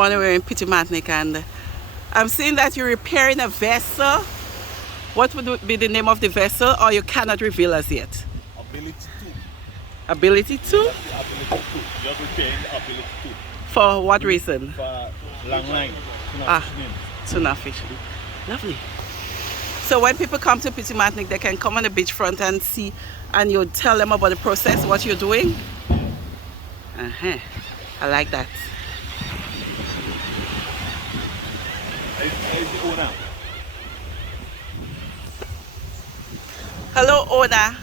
morning we're in Petite Martinique and I'm seeing that you're repairing a vessel. What would be the name of the vessel, or you cannot reveal as yet? Ability 2. Ability 2? Ability 2. Just repairing ability 2. For what reason? For long line. Tuna fishing. Lovely. So when people come to Petite Martinique, they can come on the beachfront and see, and you tell them about the process, what you're doing. I like that. Hello, owner.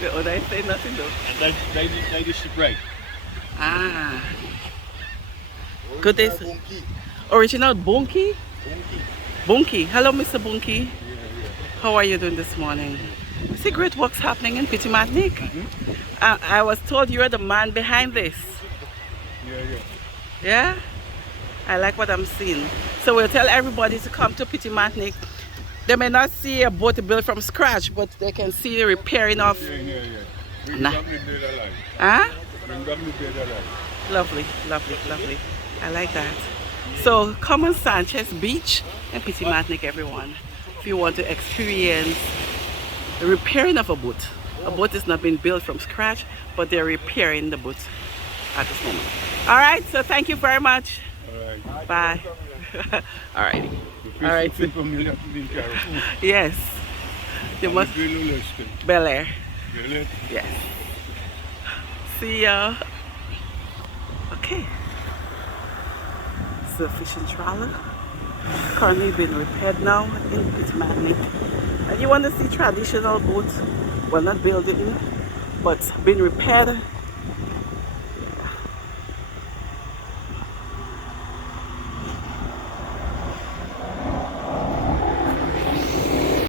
The owner is saying nothing though. And that's the shipwright. Ah. Good day. Original Bunky? Bunky. Hello, Mr. Bunky. How are you doing this morning? I see great works happening in Petite Martinique. I was told you're the man behind this. Yeah? I like what I'm seeing. So we'll tell everybody to come to Petite Martinique. They may not see a boat built from scratch, but they can see the repairing of... Huh? Lovely, lovely, lovely. I like that. So come on Sanchez Beach in Petite Martinique, everyone, if you want to experience the repairing of a boat. A boat is not being built from scratch, but they're repairing the boat at this moment. All right, so thank you very much. All right. Bye. All right. All right. Yes. You must. Bel Air. Yes. See ya. Okay. It's a fishing trawler. Currently being repaired now in Petite Martinique. And you want to see traditional boats, well, not building, but being repaired